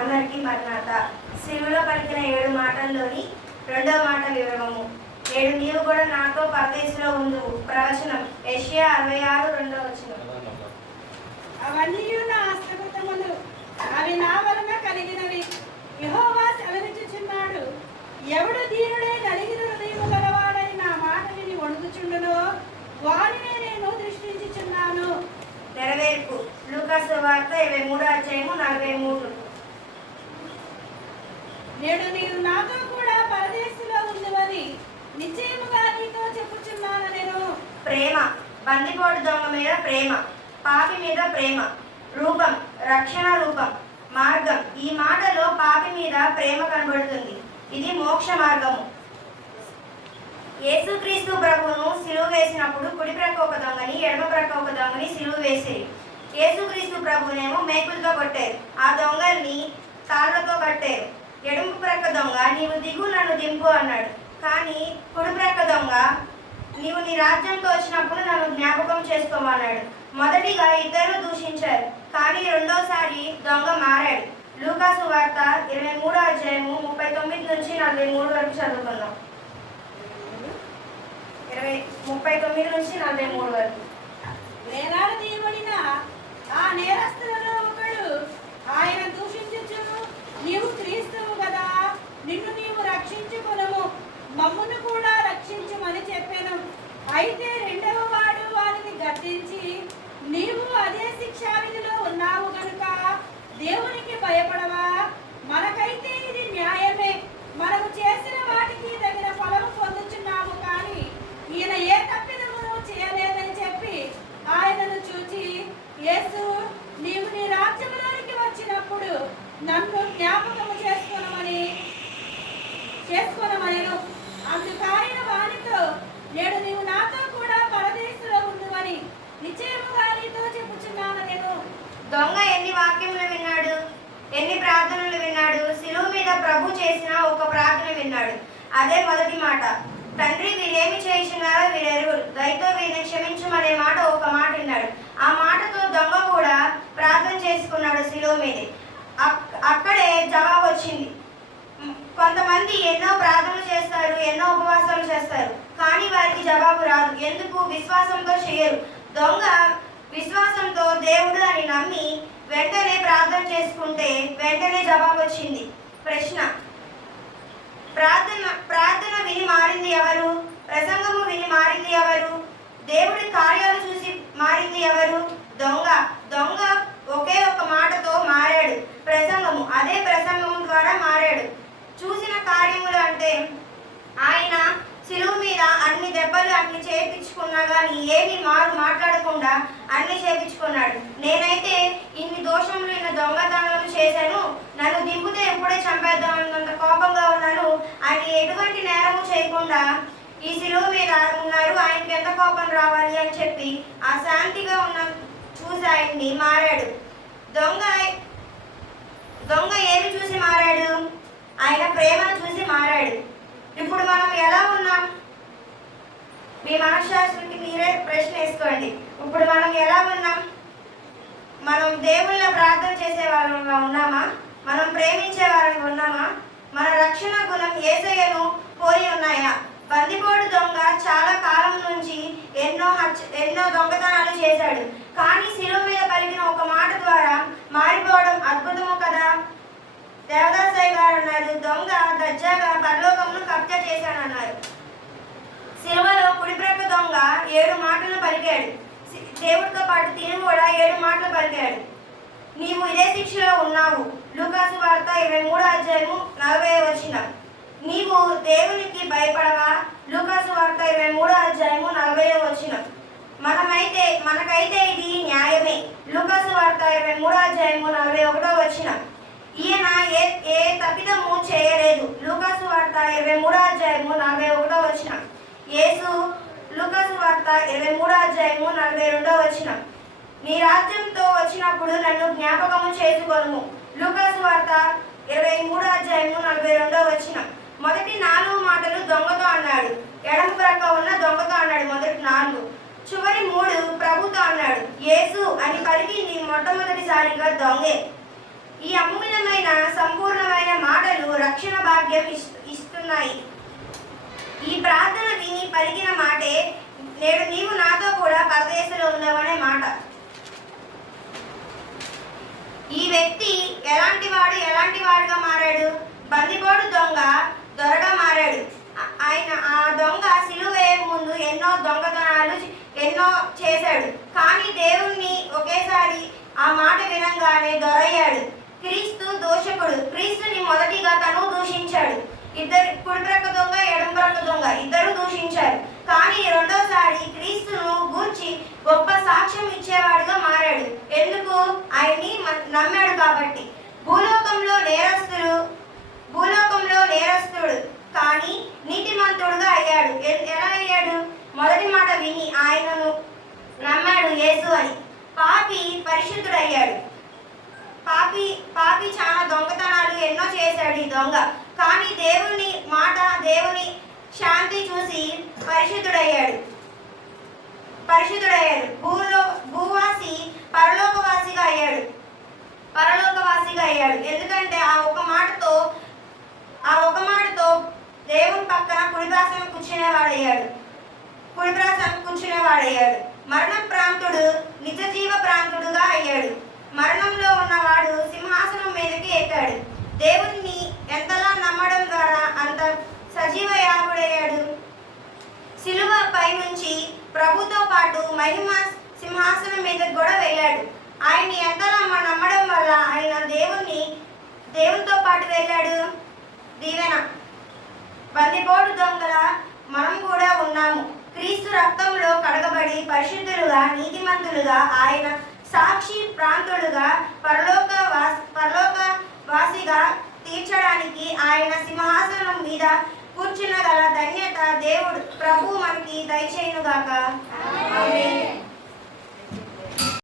అందరికీ మరణాత సిలువలో పలికిన ఏడు మాటల్లోని రెండవ మాట వివరము. నేడు నీవు కూడా నాతో పరదేశంలో ఉండు. ప్రవచనం. ఏషియా అరవై ఆరు రెండవ వచనం. అవన్నీ నా హస్తకృతములు అవి నా వలన కలిగినవి. యెహోవా సెలవిచ్చుచున్నాడు. ఎవడు దీనుడే నలిగిన హృదయము గలవాడై నా మాట విని వణుకుచుండునో వారినే నేను దృష్టించుచున్నాను. నెరవేర్పు. లూకాసు వార్త ఇరవై మూడు అధ్యాయము నలభై మూడు. నేడు నీవు నాతో కూడా పరదేశంలో ఉందివని నిశ్చయముగా నీతో చెప్పుచున్నాను నేను ప్రేమ బందిపోటు దొంగ మీద ప్రేమ పాపి మీద ప్రేమ రూపం రక్షణ రూపం మార్గం ఈ మాటలో పాపి మీద ప్రేమ కనబడుతుంది. ఇది మోక్ష మార్గము. యేసుక్రీస్తు ప్రభును సిలువ వేసినప్పుడు కుడి ప్రక్క ఒక దొంగని ఎడమ ప్రక్క ఒక దొంగని సిలువ వేసేది. యేసుక్రీస్తు ప్రభునేమో మేకులతో కొట్టారు. ఆ దొంగల్ని తాళ్ళతో కట్టారు. ఎడమ ప్రక్క దొంగ నీవు దిగు నన్ను దింపు అన్నాడు. కానీ కుడి ప్రక్క దొంగ నీవు నీ రాజ్యంతో వచ్చినప్పుడు నన్ను జ్ఞాపకం చేసుకోమన్నాడు. మొదటిగా ఇద్దరు దూషించారు కానీ రెండోసారి దొంగ మారాడు. లూకాసు వార్త ఇరవై మూడో అధ్యాయము ముప్పై తొమ్మిది నుంచి నలభై మూడు వరకు చదువుకుందాం. ఇరవై ముప్పై తొమ్మిది నుంచి నలభై మూడు వరకు. వేలాడదీయబడిన ఆ నేరస్తులలో ఒకడు ఆయన దూషించుచు నీవు క్రీస్తువు కదా నిన్ను నీవు రక్షించుకొనము మమ్మును కూడా రక్షించుమని చెప్పాను అయితే రెండవ వాడు వారిని గద్దించి నీవు అదే శిక్షా విధిలో ఉన్నావు గనుక దేవునికి భయపడవా? మనకైతే ఇది న్యాయమే. మనము చేసిన వాటికి తగిన ఫలము పొందుచున్నాము కానీ ఈయన ఏ తప్పిదమును చేయలేదని చెప్పి ఆయనను చూచి యేసు నీవు నీ రాజ్యంలోనికి వచ్చినప్పుడు నన్ను జ్ఞాపకము చేసుకోనమని చేసుకొనమనెను. అందుకు ఆయన వానితో నేడు నీవు నాతో కూడా పరదేశంలో ఉండువని నిశ్చయముగా నీతో చెప్పుచున్నాను నేను. దొంగ ఎన్ని వాక్యములు విన్నాడు? ఎన్ని ప్రార్థనలు విన్నాడు? శిలువు మీద ప్రభు చేసిన ఒక ప్రార్థన విన్నాడు. అదే మొదటి మాట. తండ్రి వీరేమి చేయించున్నారో వీరెరువురు దయతో వీరిని క్షమించమనే మాట ఒక మాట విన్నాడు. ఆ మాటతో దొంగ కూడా ప్రార్థన చేసుకున్నాడు శిలువ మీదే. అక్- అక్కడే జవాబు వచ్చింది. కొంతమంది ఎన్నో ప్రార్థనలు చేస్తారు ఎన్నో ఉపవాసాలు చేస్తారు. కానీ వారికి జవాబు రాదు. ఎందుకు? విశ్వాసంతో చేయరు. దొంగ విశ్వాసంతో దేవుడు అని నమ్మి వెంటనే ప్రార్థన చేసుకుంటే వెంటనే జవాబు వచ్చింది. ప్రశ్న. ప్రార్థన ప్రార్థన విని మారింది ఎవరు? ప్రసంగము విని మారింది ఎవరు? దేవుడి కార్యాలు చూసి మారింది ఎవరు దొంగ దొంగ ఒకే ఒక మాటతో మారాడు ప్రసంగము అదే ప్రసంగము ద్వారా మారాడు చూసిన కార్యములు అంటే ఆయన శిలువు మీద అన్ని దెబ్బలు అన్ని చేపించుకున్నా కానీ ఏమీ మారు మాట్లాడకుండా అన్ని చేపించుకున్నాడు. నేనైతే ఇన్ని దోషములు ఇన్ని దొంగతనాలు చేశాను. నన్ను దింపితే ఎప్పుడే చంపేద్దాం అన్నంత కోపంగా ఉన్నాను. ఆయన ఎటువంటి నేరము చేయకుండా ఈ శిలువ మీద ఉన్నారు. ఆయనకి ఎంత కోపం రావాలి అని చెప్పి ఆ శాంతిగా ఉన్న చూసి ఆయన్ని మారాడు. దొంగ దొంగ ఏమి చూసి మారాడు? ఆయన ప్రేమను చూసి మారాడు. ఇప్పుడు మనం ఎలా ఉన్నాం మీ మనశ్శాస్త్రికి మీరే ప్రశ్న వేసుకోండి. ఇప్పుడు మనం ఎలా ఉన్నాం? మనం దేవుళ్ళ ప్రార్థన చేసే వాళ్ళంగా ఉన్నామా? మనం ప్రేమించే వాళ్ళంగా ఉన్నామా? మన రక్షణ గుణం ఏసయ్యను పోలి ఉన్నాయా? బందిపోడు దొంగ చాలా కాలం నుంచి ఎన్నో హత్య ఎన్నో దొంగతనాలు చేశాడు. కానీ శిలువ మీద పలికిన ఒక మాట ద్వారా మారిపోవడం అద్భుతము కదా? దేవదాసయ్య గారు అన్నారు దొంగ దర్జాగా పరలోకమును కబ్జా చేశాడన్నారు సిలువలో కుడిప్రక్క దొంగ ఏడు మాటలు పలికాడు. దేవుడితో పాటు తిని కూడా ఏడు మాటలు పలికాడు. నీవు ఇదే శిక్షలో ఉన్నావు. లూకాసు వార్త ఇరవై మూడు అధ్యాయము నలభై వచ్చిన నీవు దేవునికి భయపడవా? లూకాసు వార్త ఇరవై మూడు అధ్యాయము నలభై వచ్చిన మనమైతే మనకైతే ఇది న్యాయమే. లూకాసు వార్త ఇరవై మూడు అధ్యాయము నలభై ఒకటో వచ్చిన ఈయన ఏ ఏ తప్పిదము చేయలేదు. లూకాసు వార్త ఇరవై మూడో అధ్యాయము నలభై ఒకటో వచ్చిన యేసు లూకాసు వార్త ఇరవై మూడో అధ్యాయము నలభై రెండో వచ్చిన నీ రాజ్యంతో వచ్చినప్పుడు నన్ను జ్ఞాపకము చేసుకొనుము. లూకాసు వార్త ఇరవై మూడో అధ్యాయము నలభై రెండో వచ్చిన మొదటి నాలుగు మాటలు దొంగతో అన్నాడు. ఎడమ ప్రక్క ఉన్న దొంగతో అన్నాడు మొదటి నాలుగు. చివరి మూడు ప్రభుతో అన్నాడు. యేసు అని పలికింది మొట్టమొదటిసారిగా దొంగే. ఈ అమూల్యమైన సంపూర్ణమైన మాటలు రక్షణ భాగ్యం ఇస్- ఇస్తున్నాయి. ఈ ప్రార్థన విని పలికిన మాటే నేడు నీవు నాతో కూడా పరదేశంలో ఉన్నావనే మాట. ఈ వ్యక్తి ఎలాంటి వాడు ఎలాంటి వాడుగా మారాడు? బందిపోడు దొంగ దొరగా మారాడు. ఆయన ఆ దొంగ సిలువ ముందు ఎన్నో దొంగతనాలు ఎన్నో చేశాడు. కానీ దేవుణ్ణి ఒకేసారి ఆ మాట వినంగానే దొరయ్యాడు. క్రీస్తు దోషకుడు క్రీస్తుని మొదటిగా తను దూషించాడు. ఇద్దరు కుడిప్రక్క దొంగ ఎడంప్రక్క దొంగ ఇద్దరు దూషించారు. కానీ రెండోసారి క్రీస్తును గూర్చి గొప్ప సాక్ష్యం ఇచ్చేవాడుగా మారాడు. ఎందుకు? ఆయన్ని నమ్మాడు కాబట్టి. భూలోకంలో నేరస్తులు భూలోకంలో నేరస్తుడు కానీ నీతిమంతుడుగా అయ్యాడు. ఎలా అయ్యాడు? మొదటి మాట విని ఆయనను నమ్మాడు యేసు అని. పాపి పరిశుద్ధుడయ్యాడు. పాపి పాపి చాలా దొంగతనాలు ఎన్నో చేశాడు ఈ దొంగ. కానీ దేవుని మాట దేవుని శాంతి చూసి పరిశుద్ధుడయ్యాడు. పరిశుద్ధుడయ్యాడు. భూలో భూవాసి పరలోకవాసిగా అయ్యాడు. పరలోకవాసిగా అయ్యాడు. ఎందుకంటే ఆ ఒక మాటతో ఆ ఒక మాటతో దేవుని పక్కన కుడిదాసం కూర్చునేవాడయ్యాడు. కుడిప్రాసం కూర్చునేవాడయ్యాడు. మరణ ప్రాంతుడు నిజ జీవ ప్రాంతుడుగా అయ్యాడు. మరణంలో ఉన్నవాడు సింహాసనం మీదకి ఎక్కాడు. దేవుణ్ణి ఎంతలా నమ్మడం ద్వారా అంత సజీవ యాగుడయ్యాడు శిలువ పై నుంచి ప్రభుతో పాటు మహిమ సింహాసనం మీద కూడా వెళ్ళాడు ఆయన్ని ఎంతలా నమ్మడం వల్ల ఆయన దేవుణ్ణి దేవునితో పాటు వెళ్ళాడు దీవెన. బందిపోటు దొంగల మనం కూడా ఉన్నాము. క్రీస్తు రక్తంలో కడగబడి పరిశుద్ధులుగా నీతిమంతులుగా ఆయన సాక్షి ప్రాంతుడుగా పరలోక వాస్ పరలోక వాసిగా తీర్చడానికి ఆయన సింహాసనం మీద కూర్చున్న గల ధన్యత దేవుడు ప్రభు మనకి దయచేయునుగాక